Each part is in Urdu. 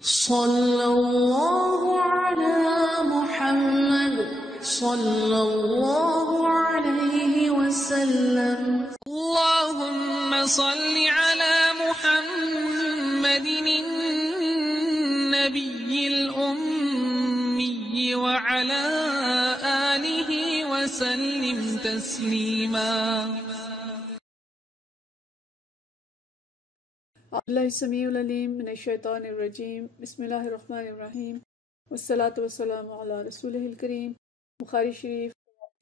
صلی اللہ علی محمد صلی اللہ علیہ وسلم. اللهم صل على محمد النبي الأمي وعلى آله وسلم تسليما. اللہ السمیع العلیم من الشیطان الرجیم. بسم اللہ الرحمن الرحیم والصلاة والسلام علی رسولہ الکریم. بخاری شریف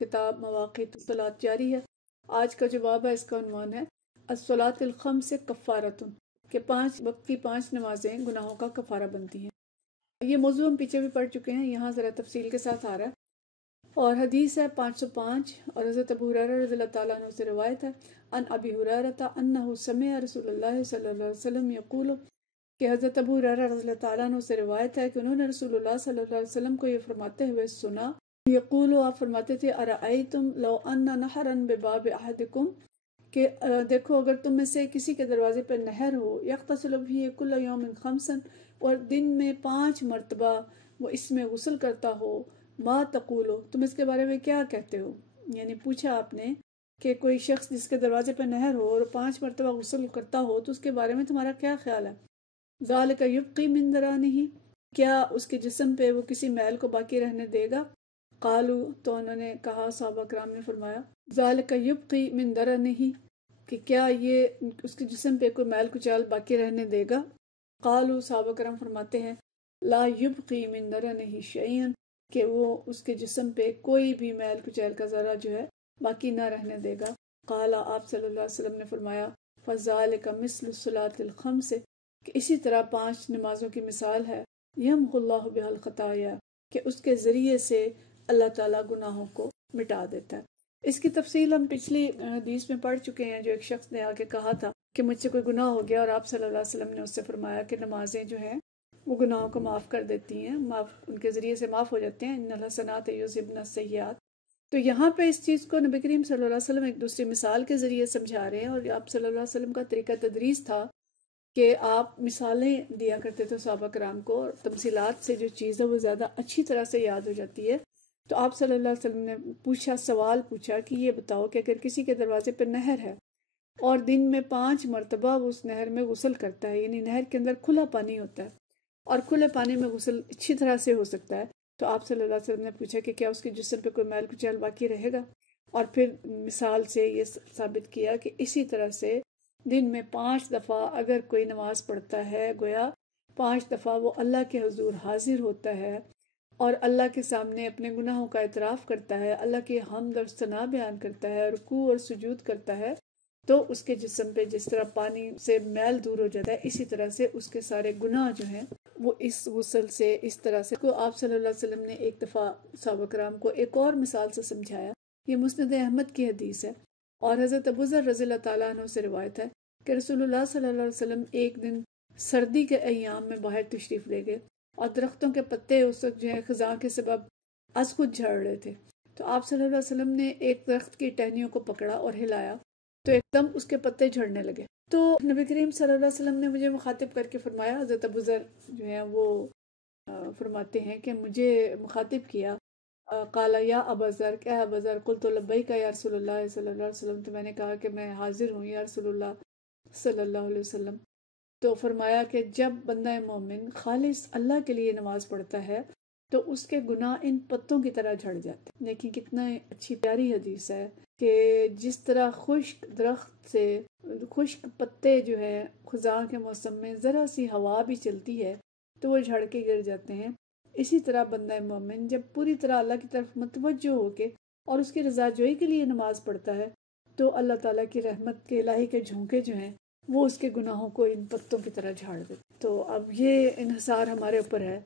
کتاب مواقیت الصلاۃ جاری ہے. آج کا جو باب ہے اس کا عنوان ہے الصلاۃ الخمس کفارۃ، کہ 5 وقت کی 5 نمازیں گناہوں کا کفارہ بنتی ہیں. یہ موضوع ہم پیچھے بھی پڑھ چکے ہیں، یہاں ذرا تفصیل کے ساتھ آ رہا ہے. اور حدیث ہے 505، اور حضرت ابو ہریرہ رضی اللہ تعالیٰ عنہ سے روایت ہے ان ابی ہریرہ انہ سمع رسول اللہ صلی اللہ علیہ وسلم یقول، کہ حضرت ابو ہریرہ رضی اللہ تعالیٰ عنہ سے روایت ہے کہ انہوں نے رسول اللہ صلی اللہ علیہ وسلم کو یہ فرماتے ہوئے سنا. یقول، آپ فرماتے تھے ارأیتم لو ان نہرا بباب احدکم، کہ دیکھو اگر تم میں سے کسی کے دروازے پر نہر ہو، یغتسل فیہ کل یوم خمسا، اور دن میں 5 مرتبہ وہ اس میں غسل کرتا ہو، ما تقولو، تم اس کے بارے میں کیا کہتے ہو؟ یعنی پوچھا آپ نے کہ کوئی شخص جس کے دروازے پہ نہر ہو اور 5 مرتبہ غسل کرتا ہو تو اس کے بارے میں تمہارا کیا خیال ہے؟ ذالک یبقی من درانہ، کیا اس کے جسم پہ وہ کسی میل کو باقی رہنے دے گا؟ قالو، تو انہوں نے کہا، صحابہ کرام نے فرمایا، ذالک یبقی من درانہ، کہ کیا یہ اس کے جسم پہ کوئی میل کچال باقی رہنے دے گا؟ قالو، صحابہ کرام فرماتے ہیں، لا یبقی من درانہ شیئا، کہ وہ اس کے جسم پہ کوئی بھی میل کچیل کا ذرہ جو ہے باقی نہ رہنے دے گا. قال، آپ صلی اللہ علیہ وسلم نے فرمایا، فذالک مثل الصلاۃ الخمس، کہ اسی طرح 5 نمازوں کی مثال ہے، یمحو اللہ بها الخطایا، کہ اس کے ذریعے سے اللہ تعالیٰ گناہوں کو مٹا دیتا ہے. اس کی تفصیل ہم پچھلی حدیث میں پڑھ چکے ہیں، جو ایک شخص نے آ کے کہا تھا کہ مجھ سے کوئی گناہ ہو گیا، اور آپ صلی اللہ علیہ وسلم نے اس سے فرمایا کہ نمازیں جو ہیں وہ گناہوں کو معاف کر دیتی ہیں، ان کے ذریعے سے معاف ہو جاتے ہیں. ان الحسنات یذہبن السیئات. تو یہاں پہ اس چیز کو نبی کریم صلی اللہ علیہ وسلم ایک دوسری مثال کے ذریعے سمجھا رہے ہیں. اور آپ صلی اللہ علیہ وسلم کا طریقہ تدریس تھا کہ آپ مثالیں دیا کرتے تھے صحابہ کرام کو، اور تمثیلات سے جو چیز ہے وہ زیادہ اچھی طرح سے یاد ہو جاتی ہے. تو آپ صلی اللہ علیہ وسلم نے سوال پوچھا کہ یہ بتاؤ کہ اگر کسی کے دروازے پہ نہر ہے اور دن میں 5 مرتبہ وہ اس نہر میں غسل کرتا ہے، یعنی نہر کے اندر کھلا پانی ہوتا ہے اور کھلے پانی میں غسل اچھی طرح سے ہو سکتا ہے، تو آپ صلی اللہ علیہ وسلم نے پوچھا کہ کیا اس کے جسم پہ کوئی میل کچیل باقی رہے گا؟ اور پھر مثال سے یہ ثابت کیا کہ اسی طرح سے دن میں 5 دفعہ اگر کوئی نماز پڑھتا ہے، گویا 5 دفعہ وہ اللہ کے حضور حاضر ہوتا ہے اور اللہ کے سامنے اپنے گناہوں کا اعتراف کرتا ہے، اللہ کی حمد اور ثنا بیان کرتا ہے، رکوع اور سجود کرتا ہے، تو اس کے جسم پہ جس طرح پانی سے میل دور ہو جاتا ہے، اسی طرح سے اس کے سارے گناہ جو ہیں وہ اس غسل سے اس طرح سے کو آپ صلی اللہ علیہ وسلم نے ایک دفعہ صحابہ کرام کو ایک اور مثال سے سمجھایا. یہ مسند احمد کی حدیث ہے، اور حضرت ابو ذر رضی اللہ تعالیٰ عنہ سے روایت ہے کہ رسول اللہ صلی اللہ علیہ وسلم ایک دن سردی کے ایام میں باہر تشریف لے گئے، اور درختوں کے پتے اس وقت جو ہے خزاں کے سبب از خود جھڑ رہے تھے. تو آپ صلی اللہ علیہ وسلم نے ایک درخت کی ٹہنیوں کو پکڑا اور ہلایا تو ایک دم اس کے پتے جھڑنے لگے. تو نبی کریم صلی اللہ علیہ وسلم نے مجھے مخاطب کر کے فرمایا، حضرت ابو ذر جو ہیں وہ فرماتے ہیں کہ مجھے مخاطب کیا، قال یا ابا ذر، کیا ابا ذر، قلت لبیک یا رسول اللہ صلی اللہ علیہ وسلم، تو میں نے کہا کہ میں حاضر ہوں یا رسول اللہ صلی اللہ علیہ وسلم. تو فرمایا کہ جب بندہ مومن خالص اللہ کے لیے نماز پڑھتا ہے تو اس کے گناہ ان پتوں کی طرح جھڑ جاتے ہیں. لیکن کتنا اچھی پیاری حدیث ہے کہ جس طرح خشک درخت سے خشک پتے جو ہے خزاں کے موسم میں ذرا سی ہوا بھی چلتی ہے تو وہ جھڑ کے گر جاتے ہیں، اسی طرح بندہ مومن جب پوری طرح اللہ کی طرف متوجہ ہو کے اور اس کی رضا جوئی کے لیے نماز پڑھتا ہے تو اللہ تعالیٰ کی رحمت کے الہی کے جھونکے جو ہیں وہ اس کے گناہوں کو ان پتوں کی طرح جھاڑ دیتے. تو اب یہ انحصار ہمارے اوپر ہے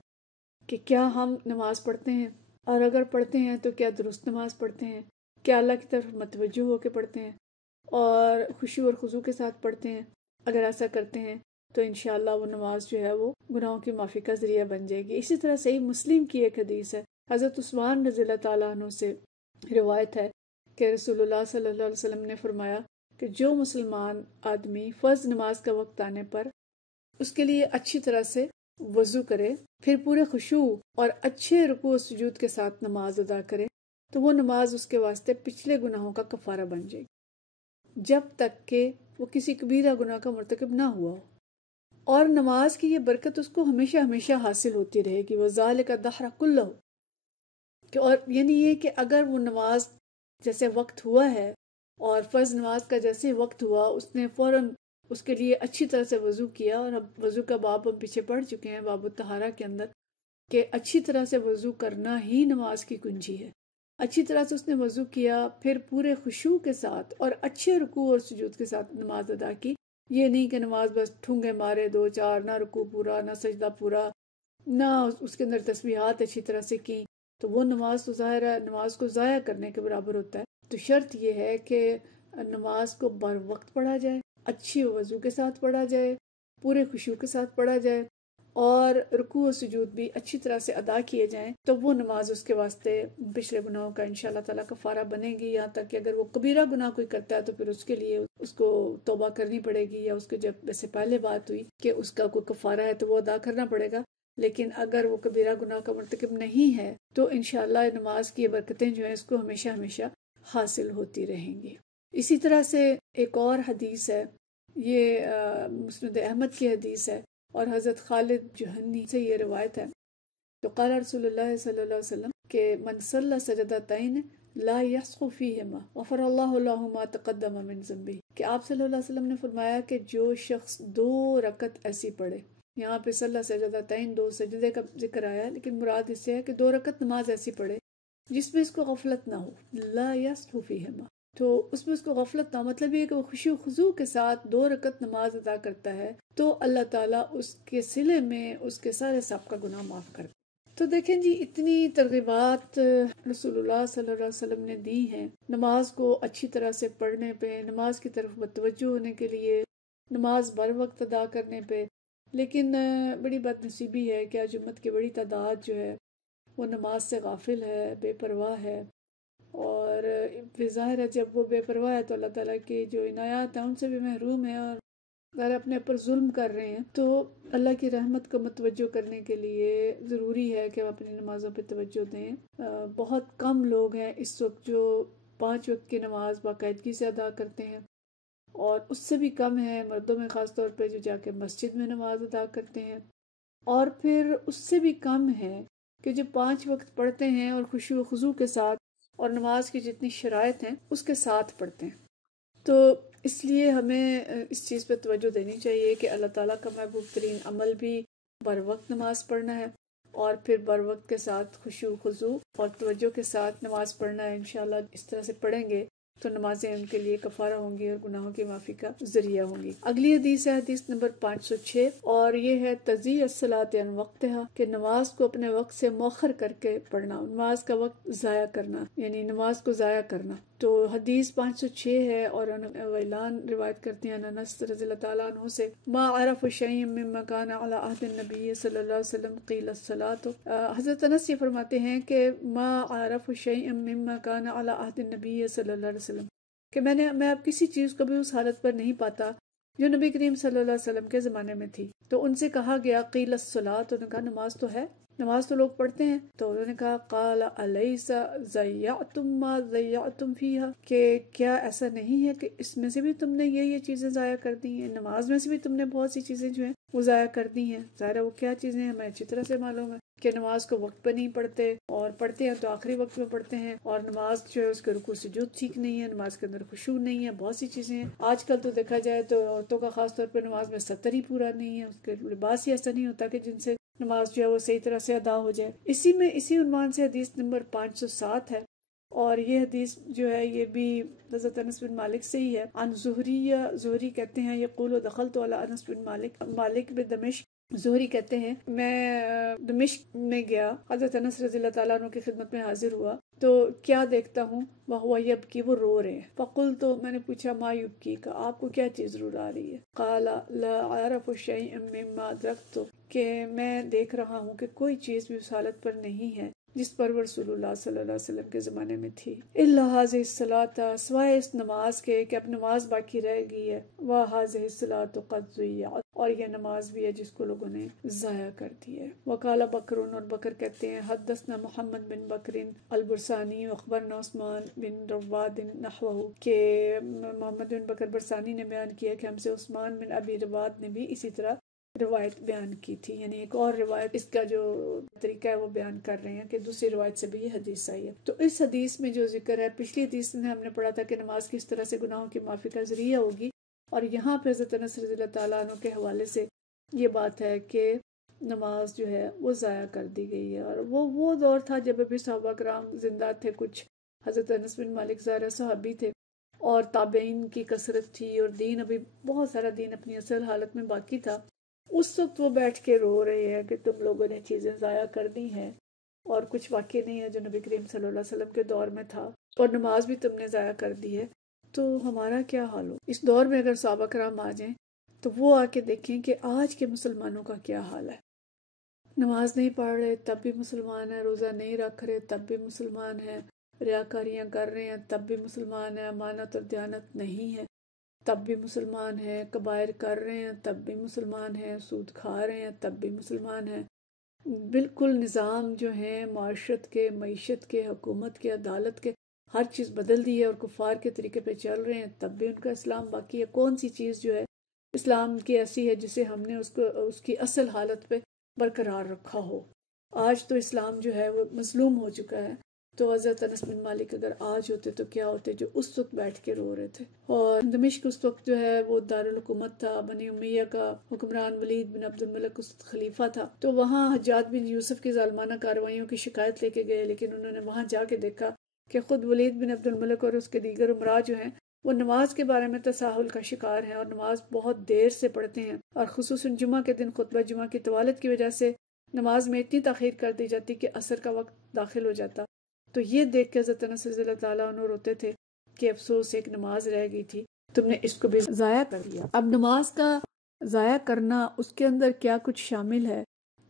کہ کیا ہم نماز پڑھتے ہیں، اور اگر پڑھتے ہیں تو کیا درست نماز پڑھتے ہیں، کیا اللہ کی طرف متوجہ ہو کے پڑھتے ہیں اور خشوع اور خضوع کے ساتھ پڑھتے ہیں. اگر ایسا کرتے ہیں تو انشاءاللہ وہ نماز جو ہے وہ گناہوں کی معافی کا ذریعہ بن جائے گی. اسی طرح صحیح مسلم کی ایک حدیث ہے، حضرت عثمان رضی اللہ تعالیٰ عنہ سے روایت ہے کہ رسول اللہ صلی اللہ علیہ وسلم نے فرمایا کہ جو مسلمان آدمی فرض نماز کا وقت آنے پر اس کے لیے اچھی طرح سے وضو کرے، پھر پورے خشوع اور اچھے رکوع و سجود کے ساتھ نماز ادا کرے تو وہ نماز اس کے واسطے پچھلے گناہوں کا کفارہ بن جائے گی، جب تک کہ وہ کسی کبیرہ گناہ کا مرتکب نہ ہوا ہو، اور نماز کی یہ برکت اس کو ہمیشہ ہمیشہ حاصل ہوتی رہے گی۔ وَذَلِكَ الدَّهْرَ كُلَّهُ، کہ اور یعنی یہ کہ اگر وہ نماز جیسے وقت ہوا ہے اور فرض نماز کا جیسے وقت ہوا اس نے فوراً اس کے لیے اچھی طرح سے وضو کیا، اور اب وضو کا باب ہم پیچھے پڑھ چکے ہیں باب الطہارہ کے اندر کہ اچھی طرح سے وضو کرنا ہی نماز کی کنجی ہے۔ اچھی طرح سے اس نے وضو کیا، پھر پورے خشوع کے ساتھ اور اچھے رکوع اور سجود کے ساتھ نماز ادا کی، یہ نہیں کہ نماز بس ٹھونگے مارے دو چار، نہ رکوع پورا نہ سجدہ پورا، نہ اس کے اندر تسبیحات اچھی طرح سے کی، تو وہ نماز تو ظاہر ہے نماز کو ضائع کرنے کے برابر ہوتا ہے۔ تو شرط یہ ہے کہ نماز کو بر وقت پڑھا جائے، اچھی وضو کے ساتھ پڑھا جائے، پورے خشوع کے ساتھ پڑھا جائے، اور رکوع و سجود بھی اچھی طرح سے ادا کیے جائیں، تو وہ نماز اس کے واسطے پچھلے گناہوں کا انشاءاللہ تعالیٰ کفارہ بنے گی۔ یہاں تک کہ اگر وہ کبیرہ گناہ کوئی کرتا ہے تو پھر اس کے لیے اس کو توبہ کرنی پڑے گی، یا اس کے جب ویسے پہلے بات ہوئی کہ اس کا کوئی کفارہ ہے تو وہ ادا کرنا پڑے گا، لیکن اگر وہ کبیرہ گناہ کا مرتکب نہیں ہے تو انشاءاللہ نماز کی برکتیں جو ہیں اس کو ہمیشہ ہمیشہ حاصل ہوتی رہیں گی۔ اسی طرح سے ایک اور حدیث ہے، یہ مسند احمد کی حدیث ہے، اور حضرت خالد جوہنی سے یہ روایت ہے، تو قال رسول اللہ صلی اللہ علیہ وسلم کہ من صلی سجدتین لا یسقو فیہما غفر اللہ له ما تقدم من ذنبہ، کہ آپ صلی اللہ علیہ وسلم نے فرمایا کہ جو شخص 2 رکعت ایسی پڑھے، یہاں پہ صلی سجدتین 2 سجدے کا ذکر آیا ہے، لیکن مراد اس سے ہے کہ 2 رکعت نماز ایسی پڑھے جس میں اس کو غفلت نہ ہو، لا یسقو فیہما، تو اس میں اس کو غفلت نہ، مطلب یہ کہ وہ خشوع خضوع کے ساتھ 2 رکعت نماز ادا کرتا ہے تو اللہ تعالیٰ اس کے صلے میں اس کے سارے سابقہ گناہ معاف کرتا ہے۔ تو دیکھیں جی، اتنی ترغیبات رسول اللہ صلی اللہ علیہ وسلم نے دی ہیں نماز کو اچھی طرح سے پڑھنے پہ، نماز کی طرف متوجہ ہونے کے لیے، نماز بر وقت ادا کرنے پہ، لیکن بڑی بد نصیبی ہے کہ آج امت کی بڑی تعداد جو ہے وہ نماز سے غافل ہے، بے پرواہ ہے، اور ظاہر ہے جب وہ بے پرواہ ہے تو اللہ تعالیٰ کی جو عنایات ہیں ان سے بھی محروم ہے، اور اگر اپنے اوپر ظلم کر رہے ہیں تو اللہ کی رحمت کو متوجہ کرنے کے لیے ضروری ہے کہ ہم اپنی نمازوں پہ توجہ دیں۔ بہت کم لوگ ہیں اس وقت جو 5 وقت کی نماز باقاعدگی سے ادا کرتے ہیں، اور اس سے بھی کم ہے مردوں میں خاص طور پہ جو جا کے مسجد میں نماز ادا کرتے ہیں، اور پھر اس سے بھی کم ہے کہ جو 5 وقت پڑھتے ہیں اور خشوع و خضوع کے ساتھ اور نماز کی جتنی شرائط ہیں اس کے ساتھ پڑھتے ہیں۔ تو اس لیے ہمیں اس چیز پہ توجہ دینی چاہیے کہ اللہ تعالیٰ کا محبوب ترین عمل بھی بر وقت نماز پڑھنا ہے، اور پھر بر وقت کے ساتھ خشوع خضوع اور توجہ کے ساتھ نماز پڑھنا ہے۔ انشاءاللہ اس طرح سے پڑھیں گے تو نمازیں ان کے لیے کفارہ ہوں گی اور گناہوں کی معافی کا ذریعہ ہوں گی۔ اگلی حدیث ہے حدیث نمبر 506، اور یہ ہے تضیع الصلاۃ عن وقتہا، کہ نماز کو اپنے وقت سے مؤخر کر کے پڑھنا، نماز کا وقت ضائع کرنا، یعنی نماز کو ضائع کرنا۔ تو حدیث 506 ہے، اور غیلان روایت کرتے ہیں انس رضی اللہ تعالیٰ عنہ سے، ما عرف شیء مما کان علی عہد النبی صلی اللہ علیہ وسلم قیل الصلاۃ، حضرت انس یہ فرماتے ہیں کہ ما عرف شیء مما کان علی عہد النبی صلی اللہ علیہ وسلم، کہ میں اب کسی چیز کو بھی اس حالت پر نہیں پاتا جو نبی کریم صلی اللہ علیہ وسلم کے زمانے میں تھی۔ تو ان سے کہا گیا قیل الصلاۃ، انہوں نے کہا نماز تو ہے، نماز تو لوگ پڑھتے ہیں، تو انہوں نے کہا قال الیس ضیعتم ما ضیعتم فیہا، کہ کیا ایسا نہیں ہے کہ اس میں سے بھی تم نے یہ چیزیں ضائع کر دی ہیں، نماز میں سے بھی تم نے بہت سی چیزیں جو ہیں وہ ضائع کر دی ہیں۔ ظاہر ہے وہ کیا چیزیں ہمیں اچھی طرح سے معلوم ہے کہ نماز کو وقت پہ نہیں پڑھتے، اور پڑھتے ہیں تو آخری وقت میں پڑھتے ہیں، اور نماز جو ہے اس کے رکوع سجود ٹھیک نہیں ہے، نماز کے اندر خشوع نہیں ہے، بہت سی چیزیں ہیں۔ آج کل تو دیکھا جائے تو عورتوں کا خاص طور پہ نماز میں ستر ہی پورا نہیں ہے، اس کے لباس ہی ایسا نہیں ہوتا کہ جن سے نماز جو ہے وہ صحیح طرح سے ادا ہو جائے۔ اسی عنوان سے حدیث نمبر 507 ہے، اور یہ حدیث جو ہے یہ بھی حضرت انس بن مالک سے ہی ہے، عن زہری کہتے ہیں یقول دخلت علی انس بن مالک بدمشق، زہری کہتے ہیں میں دمشق میں گیا، حضرت انس رضی اللہ تعالیٰ عنہ کی خدمت میں حاضر ہوا، تو کیا دیکھتا ہوں وہو یبکی، وہ رو رہے ہیں، فقلت، تو میں نے پوچھا ما یبکی کا، آپ کو کیا چیز رلا رہی ہے؟ قال لا اعرف شیئا مما ادرکت، کہ میں دیکھ رہا ہوں کہ کوئی چیز بھی اس حالت پر نہیں ہے جس پر رسول اللہ صلی اللہ علیہ وسلم کے زمانے میں تھی، الا هذه الصلاۃ، سوائے اس نماز کے کہ اب نماز باقی رہ گئی ہے، وهذه الصلاۃ قد ضیعت، اور یہ نماز بھی ہے جس کو لوگوں نے ضائع کر دی ہے۔ وقال بکرون، اور بکر کہتے ہیں حدثنا محمد بن بکر البرسانی اخبرنا عثمان بن رواد نحوہ، کہ محمد بن بکر برسانی نے بیان کیا کہ ہم سے عثمان بن ابی رواد نے بھی اسی طرح روایت بیان کی تھی، یعنی ایک اور روایت اس کا جو طریقہ ہے وہ بیان کر رہے ہیں کہ دوسری روایت سے بھی یہ حدیث آئی ہے۔ تو اس حدیث میں جو ذکر ہے، پچھلی حدیث میں ہم نے پڑھا تھا کہ نماز کس طرح سے گناہوں کی معافی کا ذریعہ ہوگی، اور یہاں پہ حضرت انس رضی اللہ تعالیٰ عنہ کے حوالے سے یہ بات ہے کہ نماز جو ہے وہ ضائع کر دی گئی ہے۔ اور وہ دور تھا جب ابھی صحابہ کرام زندہ تھے، کچھ حضرت انس بن مالک ظاہر صحابی تھے، اور تابعین کی کثرت تھی، اور دین ابھی بہت سارا دین اپنی اصل حالت میں باقی تھا۔ اس وقت وہ بیٹھ کے رو رہے ہیں کہ تم لوگوں نے چیزیں ضائع کر دی ہیں، اور کچھ واقع نہیں ہے جو نبی کریم صلی اللہ علیہ وسلم کے دور میں تھا، اور نماز بھی تم نے ضائع کر دی ہے، تو ہمارا کیا حال ہو؟ اس دور میں اگر صحابہ کرام آ جائیں تو وہ آ کے دیکھیں کہ آج کے مسلمانوں کا کیا حال ہے۔ نماز نہیں پڑھ رہے تب بھی مسلمان ہیں، روزہ نہیں رکھ رہے تب بھی مسلمان ہیں، ریاکاریاں کر رہے ہیں تب بھی مسلمان ہیں، امانت اور دیانت نہیں ہے تب بھی مسلمان ہیں، کبائر کر رہے ہیں تب بھی مسلمان ہیں، سود کھا رہے ہیں تب بھی مسلمان ہیں۔ بالکل نظام جو ہیں معاشرت کے، معیشت کے، حکومت کے، عدالت کے، ہر چیز بدل دی ہے اور کفار کے طریقے پہ چل رہے ہیں، تب بھی ان کا اسلام باقی ہے۔ کون سی چیز جو ہے اسلام کی ایسی ہے جسے ہم نے اس کی اصل حالت پہ برقرار رکھا ہو؟ آج تو اسلام جو ہے وہ مظلوم ہو چکا ہے۔ تو حضرت انس بن مالک اگر آج ہوتے تو کیا ہوتے، جو اس وقت بیٹھ کے رو رہے تھے۔ اور دمشق اس وقت جو ہے وہ دارالحکومت تھا، بنی امیہ کا حکمران ولید بن عبد الملک اس خلیفہ تھا، تو وہاں حجاج بن یوسف کی ظالمانہ کارروائیوں کی شکایت لے کے گئے، لیکن انہوں نے وہاں جا کے دیکھا کہ خود ولید بن عبد الملک اور اس کے دیگر امراء جو ہیں وہ نماز کے بارے میں تساہل کا شکار ہیں، اور نماز بہت دیر سے پڑھتے ہیں، اور خصوصاً جمعہ کے دن خطبہ جمعہ کی طوالت کی وجہ سے نماز میں اتنی تاخیر کر دی جاتی کہ عصر کا وقت داخل ہو جاتا۔ تو یہ دیکھ کے حضرت انس رضی اللہ تعالیٰ عنہ روتے تھے کہ افسوس، ایک نماز رہ گئی تھی، تم نے اس کو بھی ضائع کر دیا۔ اب نماز کا ضائع کرنا، اس کے اندر کیا کچھ شامل ہے،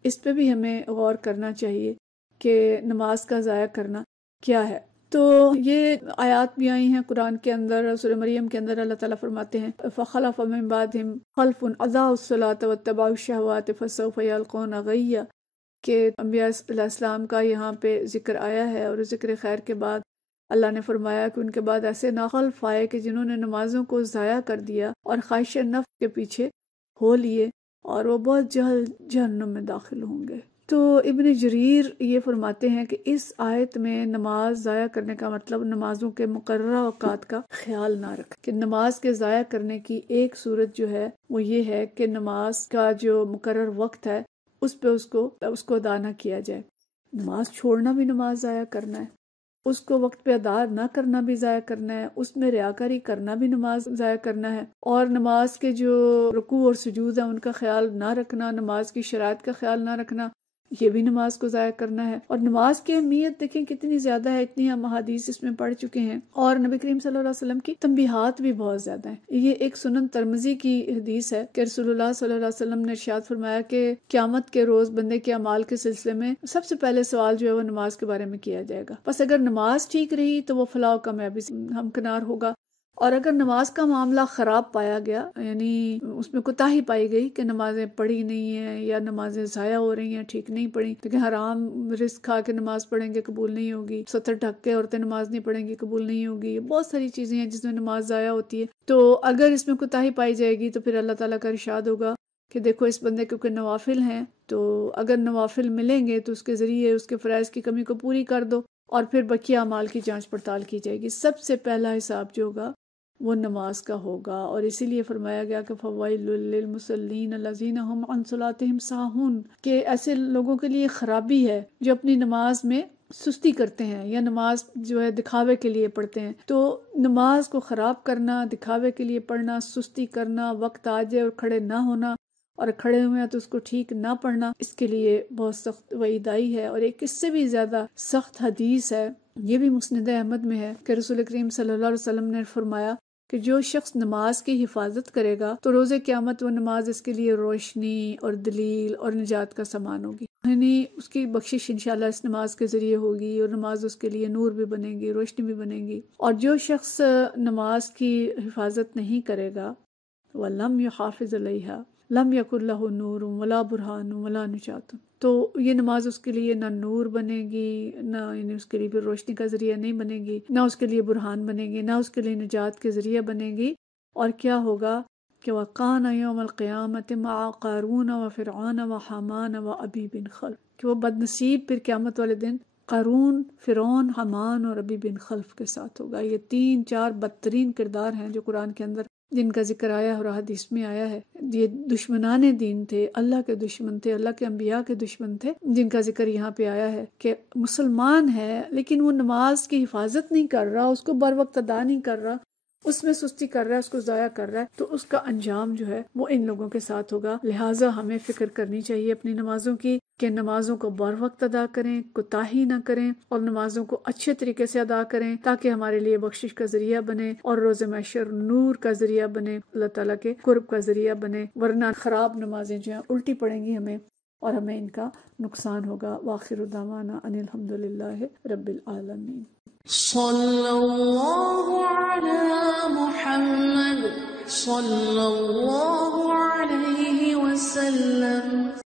اس پہ بھی ہمیں غور کرنا چاہیے کہ نماز کا ضائع کرنا کیا ہے۔ تو یہ آیات بھی آئی ہیں قرآن کے اندر، سورہ مریم کے اندر اللہ تعالیٰ فرماتے ہیں فَخَلَفَ مِن بَعْدِهِمْ خَلْفٌ أَضَاعُوا الصَّلَاةَ وَاتَّبَعُوا الشَّهَوَاتِ فَسَوْفَ يَلْقَوْنَ غَيًّا، کہ انبیاء علیہ السلام کا یہاں پہ ذکر آیا ہے، اور ذکر خیر کے بعد اللہ نے فرمایا کہ ان کے بعد ایسے ناخلف آئے کہ جنہوں نے نمازوں کو ضائع کر دیا اور خواہش نفس کے پیچھے ہو لیے، اور وہ بہت جلد جہنم میں داخل ہوں گے۔ تو ابن جریر یہ فرماتے ہیں کہ اس آیت میں نماز ضائع کرنے کا مطلب نمازوں کے مقررہ اوقات کا خیال نہ رکھ، کہ نماز کے ضائع کرنے کی ایک صورت جو ہے وہ یہ ہے کہ نماز کا جو مقرر وقت ہے اس پہ اس کو ادا نہ کیا جائے۔ نماز چھوڑنا بھی نماز ضائع کرنا ہے، اس کو وقت پہ ادا نہ کرنا بھی ضائع کرنا ہے، اس میں ریاکاری کرنا بھی نماز ضائع کرنا ہے، اور نماز کے جو رکوع اور سجود ہیں ان کا خیال نہ رکھنا، نماز کی شرائط کا خیال نہ رکھنا، یہ بھی نماز کو ضائع کرنا ہے۔ اور نماز کی اہمیت دیکھیں کتنی زیادہ ہے، اتنی ہم احادیث اس میں پڑھ چکے ہیں، اور نبی کریم صلی اللہ علیہ وسلم کی تنبیہات بھی بہت زیادہ ہیں۔ یہ ایک سنن ترمذی کی حدیث ہے کہ رسول اللہ صلی اللہ علیہ وسلم نے ارشاد فرمایا کہ قیامت کے روز بندے کے اعمال کے سلسلے میں سب سے پہلے سوال جو ہے وہ نماز کے بارے میں کیا جائے گا، بس اگر نماز ٹھیک رہی تو وہ فلاح و کامیابی سے ہمکنار ہوگا، اور اگر نماز کا معاملہ خراب پایا گیا، یعنی اس میں کوتاہی پائی گئی کہ نمازیں پڑھی نہیں ہیں یا نمازیں ضائع ہو رہی ہیں، ٹھیک نہیں پڑھی، لیکن حرام رزق کھا کے نماز پڑھیں گے قبول نہیں ہوگی، ستر ڈھک کے عورتیں نماز نہیں پڑھیں گی قبول نہیں ہوگی، بہت ساری چیزیں ہیں جس میں نماز ضائع ہوتی ہے۔ تو اگر اس میں کوتاہی پائی جائے گی تو پھر اللہ تعالیٰ کا ارشاد ہوگا کہ دیکھو اس بندے کیونکہ نوافل ہیں، تو اگر نوافل ملیں گے تو اس کے ذریعے اس کے فرائض کی کمی کو پوری کر دو، اور پھر بقیہ اعمال کی جانچ پڑتال کی جائے گی۔ سب سے پہلا حساب جو ہوگا وہ نماز کا ہوگا، اور اسی لیے فرمایا گیا کہ فَوَيْلٌ لِّلْمُصَلِّينَ الَّذِينَ هُمْ عَنْ صَلَاتِهِمْ سَاهُونَ، کہ ایسے لوگوں کے لیے خرابی ہے جو اپنی نماز میں سستی کرتے ہیں یا نماز جو ہے دکھاوے کے لیے پڑھتے ہیں۔ تو نماز کو خراب کرنا، دکھاوے کے لیے پڑھنا، سستی کرنا، وقت آ جائے اور کھڑے نہ ہونا، اور کھڑے ہوئے ہیں تو اس کو ٹھیک نہ پڑھنا، اس کے لیے بہت سخت وعید آئی ہے۔ اور ایک اس سے بھی زیادہ سخت حدیث ہے، یہ بھی مسند احمد میں ہے کہ رسول کریم صلی اللہ علیہ وسلم نے فرمایا کہ جو شخص نماز کی حفاظت کرے گا تو روز قیامت وہ نماز اس کے لیے روشنی اور دلیل اور نجات کا سامان ہوگی، یعنی اس کی بخشش انشاءاللہ اس نماز کے ذریعے ہوگی، اور نماز اس کے لیے نور بھی بنے گی، روشنی بھی بنے گی۔ اور جو شخص نماز کی حفاظت نہیں کرے گا وَلَمْ يُحَافِظْ عَلَيْهَا، لم یکن لہ نور ولا برہان ولا نجات، تو یہ نماز اس کے لیے نہ نور بنے گی، نہ یعنی اس کے لیے بھی روشنی کا ذریعہ نہیں بنے گی، نہ اس کے لیے برہان بنے گی، نہ اس کے لیے نجات کے ذریعہ بنے گی۔ اور کیا ہوگا کہ وَقَانَ يَوْمَ الْقِيَامَةِ مَعَ قَارُونَ وَفِرْعَوْنَ وَحَامَانَ وَأَبِي بن خلف، کہ وہ بد نصیب پھر قیامت والے دن قارون، فرعون، حامان اور ابی بن خلف کے ساتھ ہوگا۔ یہ 3-4 بدترین کردار ہیں جو قرآن کے اندر جن کا ذکر آیا اور حدیث میں آیا ہے۔ یہ دشمنان دین تھے، اللہ کے دشمن تھے، اللہ کے انبیاء کے دشمن تھے، جن کا ذکر یہاں پہ آیا ہے کہ مسلمان ہے لیکن وہ نماز کی حفاظت نہیں کر رہا، اس کو بر وقت ادا نہیں کر رہا، اس میں سستی کر رہا ہے، اس کو ضائع کر رہا ہے، تو اس کا انجام جو ہے وہ ان لوگوں کے ساتھ ہوگا۔ لہٰذا ہمیں فکر کرنی چاہیے اپنی نمازوں کی کہ نمازوں کو بر وقت ادا کریں، کوتاہی نہ کریں، اور نمازوں کو اچھے طریقے سے ادا کریں تاکہ ہمارے لیے بخشش کا ذریعہ بنے اور روز محشر نور کا ذریعہ بنے، اللہ تعالیٰ کے قرب کا ذریعہ بنے، ورنہ خراب نمازیں جو ہیں الٹی پڑیں گی ہمیں اور ہمیں ان کا نقصان ہوگا۔ وآخر دعوانا ان الحمد للہ رب العالمین۔ صلی اللہ علی محمد صلی اللہ علیہ وسلم۔